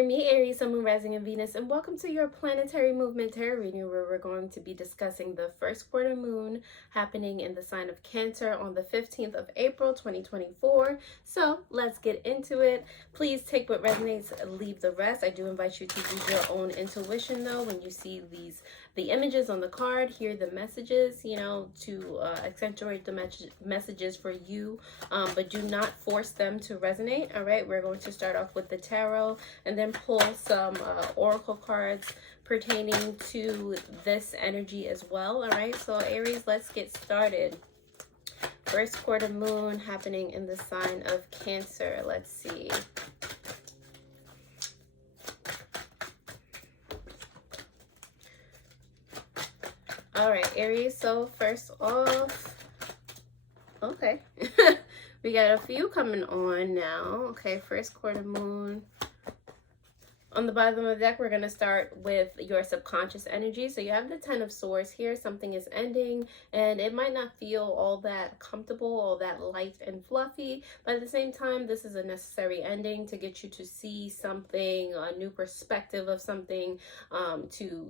Me, Aries, Sun, Moon, Rising, and Venus, and welcome to your planetary movement tarot reading, where we're going to be discussing the first quarter moon happening in the sign of Cancer on the 15th of April, 2024. So let's get into it. Please take what resonates, leave the rest. I do invite you to use your own intuition, though, when you see the images on the card, hear the messages, to accentuate the messages for you, but do not force them to resonate. All right, we're going to start off with the tarot and then pull some oracle cards pertaining to this energy as well. All right, so Aries, let's get started. First quarter moon happening in the sign of Cancer. Let's see. All right, Aries, so first off, okay, we got a few coming on now. Okay, first quarter moon. On the bottom of the deck, we're going to start with your subconscious energy. So you have the 10 of Swords here. Something is ending, and it might not feel all that comfortable, all that light and fluffy. But at the same time, this is a necessary ending to get you to see something, a new perspective of something, to,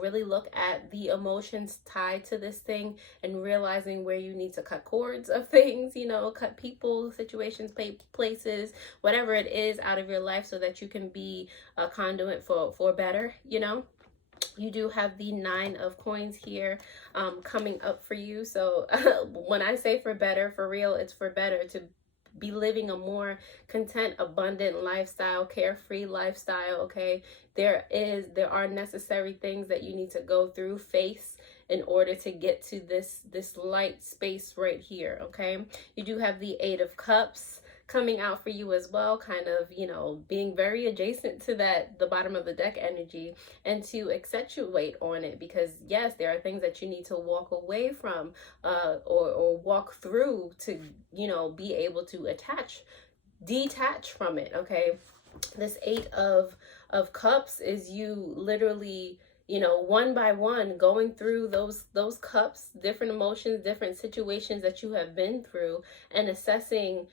really look at the emotions tied to this thing and realizing where you need to cut cords of things, cut people, situations, places, whatever it is out of your life so that you can be a conduit for better. You do have the 9 of Coins here coming up for you. So when I say for better, for real, it's for better, to be living a more content, abundant lifestyle, carefree lifestyle. Okay, there are necessary things that you need to go through, face, in order to get to this light space right here. Okay, you do have the 8 of Cups coming out for you as well, kind of, being very adjacent to the bottom of the deck energy, and to accentuate on it, because yes, there are things that you need to walk away from, or walk through to, be able to detach from it. Okay, this 8 of Cups is you literally, one by one, going through those cups, different emotions, different situations that you have been through, and assessing,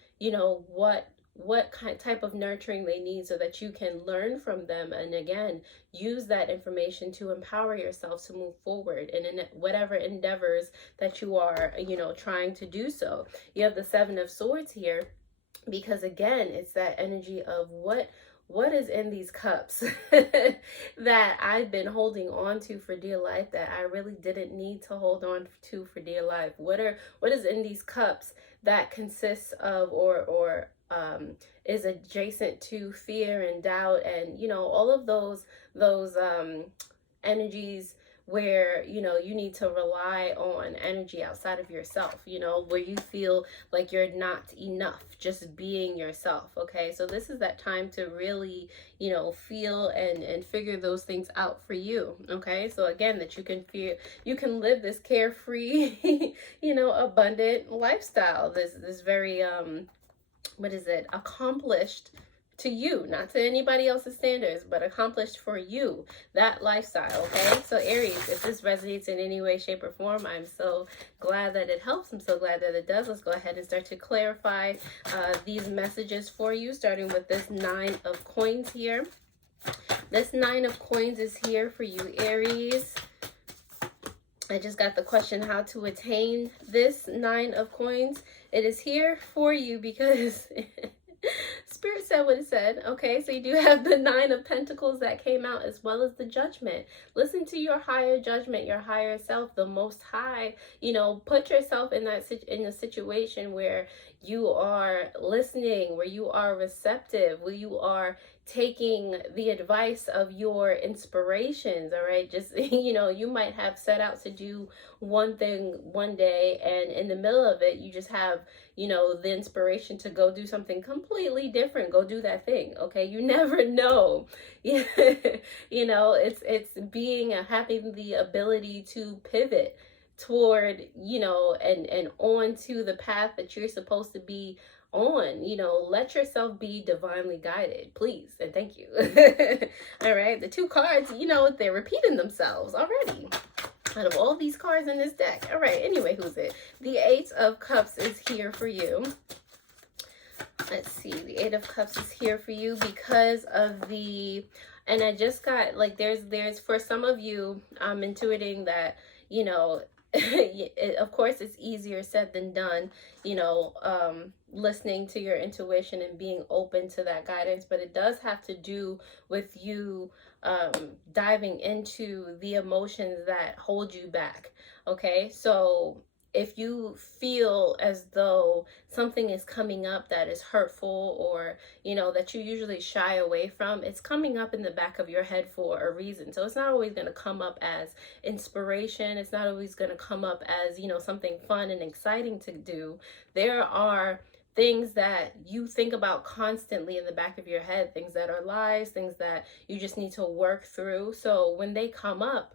what type of nurturing they need so that you can learn from them, and again, use that information to empower yourself to move forward in whatever endeavors that you are, trying to do so. You have the 7 of Swords here, because again, it's that energy of what is in these cups that I've been holding on to for dear life, that I really didn't need to hold on to for dear life. What is in these cups that consists of or is adjacent to fear and doubt, and all of those energies where you need to rely on energy outside of yourself, where you feel like you're not enough just being yourself. Okay, so this is that time to really feel and figure those things out for you. Okay, so again, that you can live this carefree abundant lifestyle, this very accomplished to you, not to anybody else's standards, but accomplished for you, that lifestyle. Okay, so Aries, if this resonates in any way, shape, or form, I'm so glad that it helps. I'm so glad that it does. Let's go ahead and start to clarify these messages for you, starting with this 9 of Coins here. This 9 of Coins is here for you, Aries. I just got the question how to attain this 9 of Coins. It is here for you because Spirit said what it said. Okay, so you do have the 9 of Pentacles that came out, as well as the Judgment. Listen to your higher judgment, your higher self, the Most High. Put yourself in a situation where you are listening, where you are receptive, where you are taking the advice of your inspirations. All right, just you might have set out to do one thing one day, and in the middle of it you just have the inspiration to go do something completely different. Go do that thing. Okay, you never know. It's having the ability to pivot toward and on to the path that you're supposed to be on. Let yourself be divinely guided, please, and thank you. All right, the 2 cards, they're repeating themselves already out of all these cards in this deck. All right, anyway, who's it? The 8 of Cups is here for you. Let's see, the Eight of Cups is here for you because of the, and I just got, like, there's for some of you, I'm intuiting that, you know, of course it's easier said than done, you know, listening to your intuition and being open to that guidance, but it does have to do with you diving into the emotions that hold you back. Okay, so if you feel as though something is coming up that is hurtful, or you know that you usually shy away from, it's coming up in the back of your head for a reason. So it's not always going to come up as inspiration, it's not always going to come up as, you know, something fun and exciting to do. There are things that you think about constantly in the back of your head, things that are lies, things that you just need to work through. So when they come up,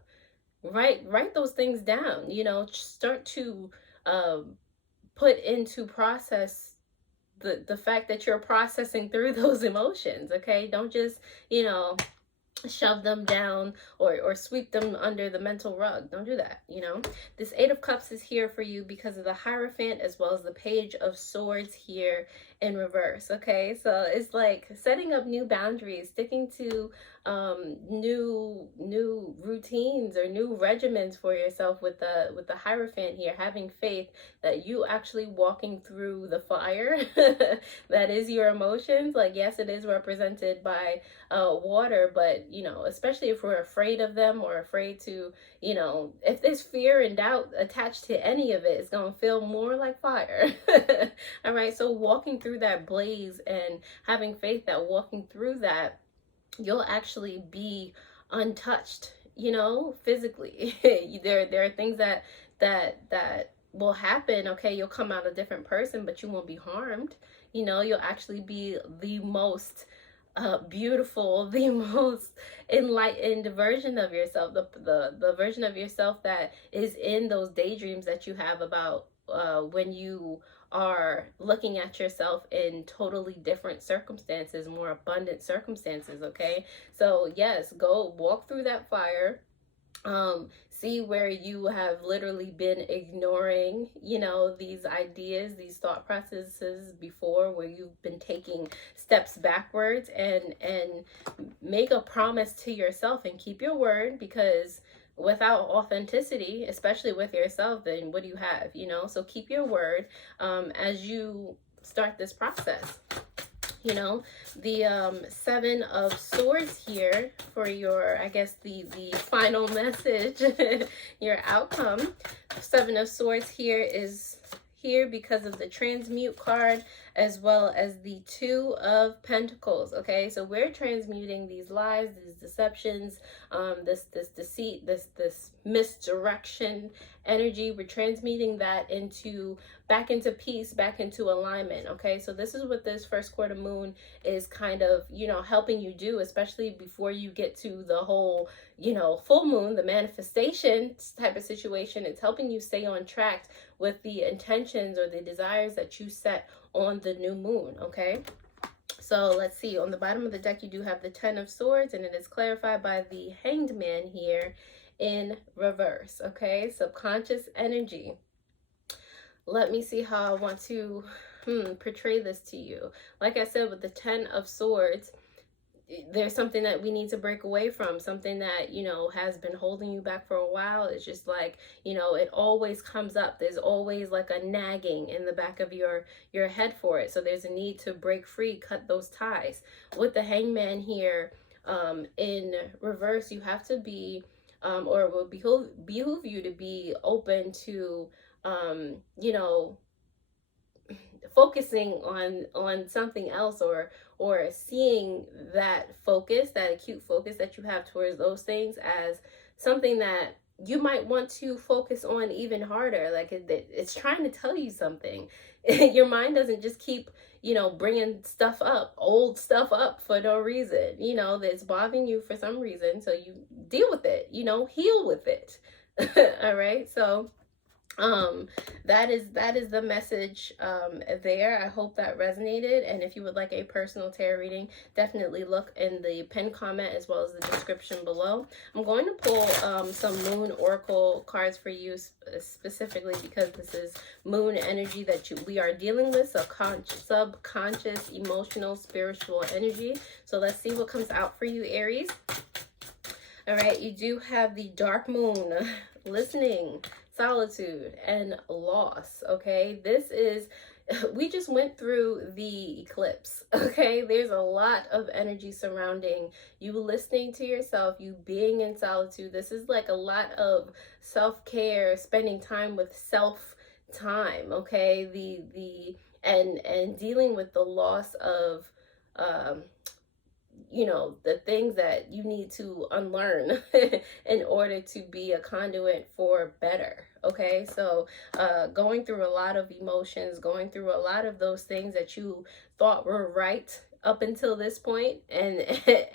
write those things down, you know, start to put into process the fact that you're processing through those emotions. Okay, don't just, you know, shove them down or sweep them under the mental rug. Don't do that, you know. This Eight of Cups is here for you because of the Hierophant as well as the Page of Swords here in reverse. Okay, so it's like setting up new boundaries, sticking to new routines or new regimens for yourself with the Hierophant here, having faith that you actually walking through the fire that is your emotions. Like, yes, it is represented by water, but you know, especially if we're afraid of them or afraid to, you know, if there's fear and doubt attached to any of it, it's gonna feel more like fire. All right, so walking through that blaze and having faith that walking through that, you'll actually be untouched, you know, physically. There are things that will happen. Okay, you'll come out a different person, but you won't be harmed. You know, you'll actually be the most beautiful, the most enlightened version of yourself, the version of yourself that is in those daydreams that you have about when you are looking at yourself in totally different circumstances, more abundant circumstances. Okay, so yes, go walk through that fire. See where you have literally been ignoring, you know, these ideas, these thought processes before, where you've been taking steps backwards, and make a promise to yourself and keep your word, because without authenticity, especially with yourself, then what do you have, you know? So keep your word as you start this process. You know, the Seven of Swords here for your, I guess, the final message, your outcome. Seven of Swords here is here because of the transmute card, as well as the Two of Pentacles. Okay, so we're transmuting these lies, these deceptions, this deceit, this misdirection energy. We're transmuting that into back into peace, back into alignment. Okay, so this is what this first quarter moon is kind of, you know, helping you do, especially before you get to the whole, you know, full moon, the manifestation type of situation. It's helping you stay on track with the intentions or the desires that you set on the new moon. Okay, so let's see, on the bottom of the deck you do have the Ten of Swords, and it is clarified by the Hanged Man here in reverse. Okay, subconscious energy. Let me see how I want to portray this to you. Like I said, with the Ten of Swords, there's something that we need to break away from, something that, you know, has been holding you back for a while. It's just like, you know, it always comes up. There's always like a nagging in the back of your head for it. So there's a need to break free, cut those ties. With the Hangman here in reverse, you have to be, or it will behoove you to be open to, you know, focusing on something else, or seeing that focus, that acute focus that you have towards those things, as something that you might want to focus on even harder. Like it's trying to tell you something. Your mind doesn't just keep, you know, bringing stuff up, old stuff up for no reason, you know, that's bothering you for some reason. So you deal with it, you know, heal with it. All right, so um that is the message there. I hope that resonated, and if you would like a personal tarot reading, definitely look in the pinned comment as well as the description below. I'm going to pull some moon oracle cards for you specifically because this is moon energy that we are dealing with, subconscious, emotional, spiritual energy. So let's see what comes out for you, Aries. All right, you do have the dark moon, listening, solitude, and loss. Okay, this is, we just went through the eclipse. Okay, there's a lot of energy surrounding you listening to yourself, you being in solitude. This is like a lot of self-care, spending time with self time. Okay, and dealing with the loss of you know, the things that you need to unlearn in order to be a conduit for better. Okay, so going through a lot of emotions, going through a lot of those things that you thought were right up until this point, and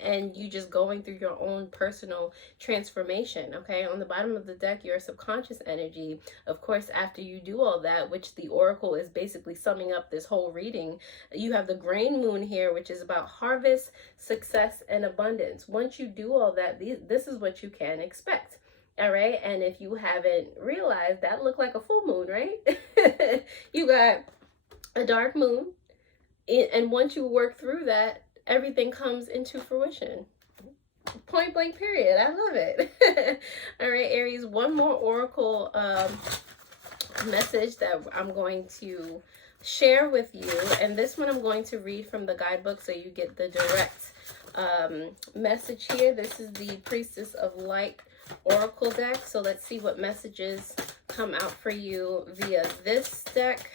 and you just going through your own personal transformation. Okay, on the bottom of the deck, your subconscious energy. Of course, after you do all that, which the oracle is basically summing up this whole reading, you have the grain moon here, which is about harvest, success, and abundance. Once you do all that, this is what you can expect. All right, and if you haven't realized, that looked like a full moon, right? You got a dark moon, and once you work through that, everything comes into fruition. Point blank, period. I love it. All right, Aries, one more oracle message that I'm going to share with you, and this one I'm going to read from the guidebook so you get the direct message here. This is the Priestess of Light oracle deck, so let's see what messages come out for you via this deck.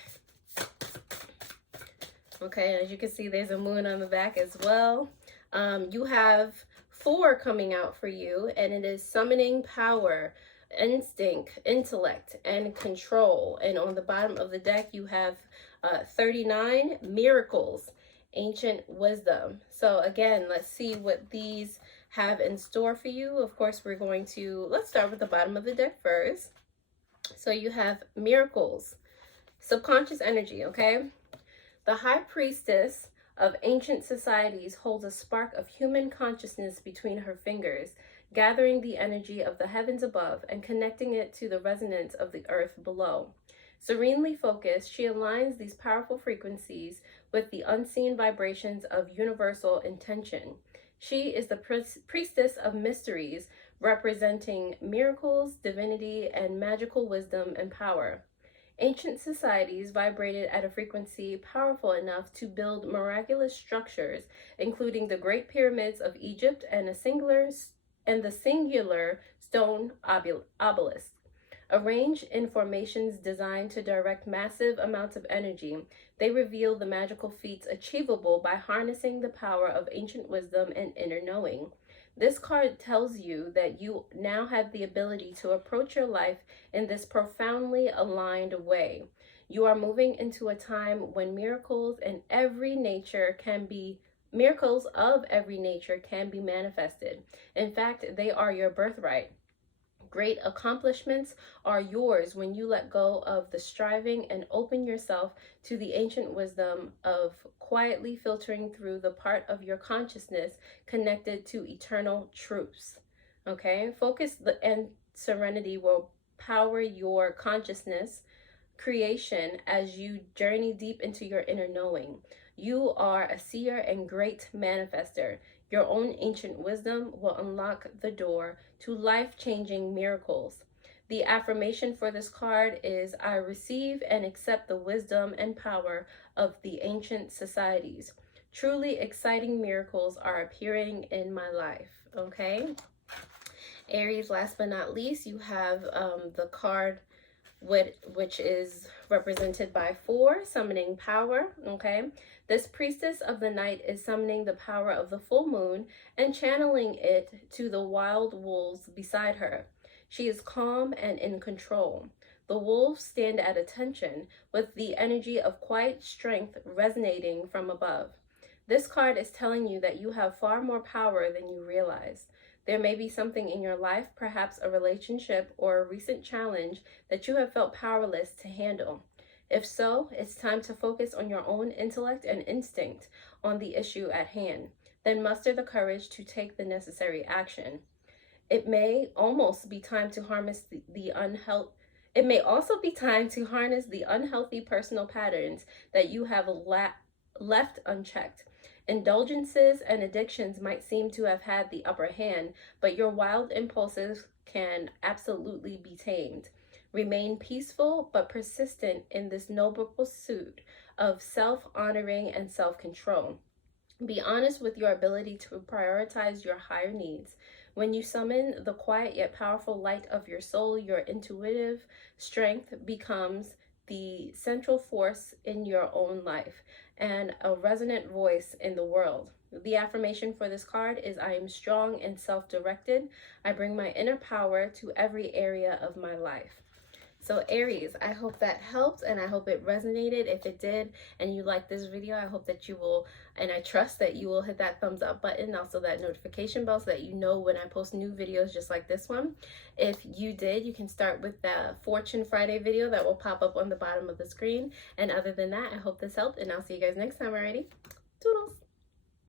Okay, as you can see, there's a moon on the back as well. You have 4 coming out for you, and it is summoning power, instinct, intellect, and control. And on the bottom of the deck, you have 39 miracles, ancient wisdom. So again, let's see what these have in store for you. Of course, we're going to, let's start with the bottom of the deck first. So you have miracles, subconscious energy, okay? The High Priestess of ancient societies holds a spark of human consciousness between her fingers, gathering the energy of the heavens above and connecting it to the resonance of the earth below. Serenely focused, she aligns these powerful frequencies with the unseen vibrations of universal intention. She is the priestess of mysteries, representing miracles, divinity, and magical wisdom and power. Ancient societies vibrated at a frequency powerful enough to build miraculous structures, including the Great Pyramids of Egypt and the singular stone obelisk. Arranged in formations designed to direct massive amounts of energy, they reveal the magical feats achievable by harnessing the power of ancient wisdom and inner knowing. This card tells you that you now have the ability to approach your life in this profoundly aligned way. You are moving into a time when miracles of every nature can be manifested. In fact, they are your birthright. Great accomplishments are yours when you let go of the striving and open yourself to the ancient wisdom of quietly filtering through the part of your consciousness connected to eternal truths. Okay, focus and serenity will power your consciousness creation as you journey deep into your inner knowing. You are a seer and great manifester. Your own ancient wisdom will unlock the door to life-changing miracles. The affirmation for this card is, I receive and accept the wisdom and power of the ancient societies. Truly exciting miracles are appearing in my life. Okay? Aries, last but not least, you have the card which is represented by 4, summoning power. Okay? This priestess of the night is summoning the power of the full moon and channeling it to the wild wolves beside her. She is calm and in control. The wolves stand at attention with the energy of quiet strength resonating from above. This card is telling you that you have far more power than you realize. There may be something in your life, perhaps a relationship or a recent challenge, that you have felt powerless to handle. If so, it's time to focus on your own intellect and instinct on the issue at hand. Then muster the courage to take the necessary action. It may almost be time to harness It may also be time to harness the unhealthy personal patterns that you have left unchecked. Indulgences and addictions might seem to have had the upper hand, but your wild impulses can absolutely be tamed. Remain peaceful but persistent in this noble pursuit of self-honoring and self-control. Be honest with your ability to prioritize your higher needs. When you summon the quiet yet powerful light of your soul, your intuitive strength becomes the central force in your own life and a resonant voice in the world. The affirmation for this card is, I am strong and self-directed. I bring my inner power to every area of my life. So Aries, I hope that helped and I hope it resonated. If it did and you like this video, I hope that you will, and I trust that you will hit that thumbs up button, also that notification bell so that you know when I post new videos just like this one. If you did, you can start with the Fortune Friday video that will pop up on the bottom of the screen. And other than that, I hope this helped and I'll see you guys next time. Alrighty, toodles.